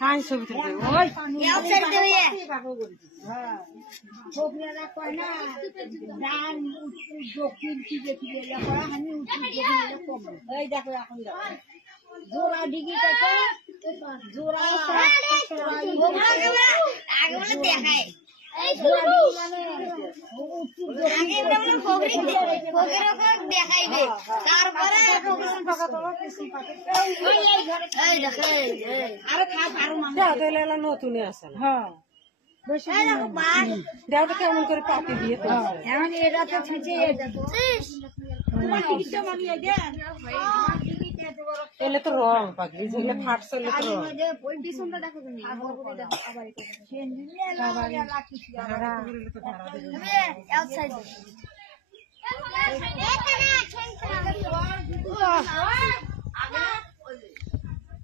কাই ছবি তুলবে ওই দেখো এখন জোড়া ডিগি জোড়া দেখায় দেখাইবে তারপরে নতুন আছে দেওটা কেমন করে পাতি দিয়ে এটা তো এলে তো রং পাখি যেগুলো ফাটছে পিছনটা দেখো তুমি আবার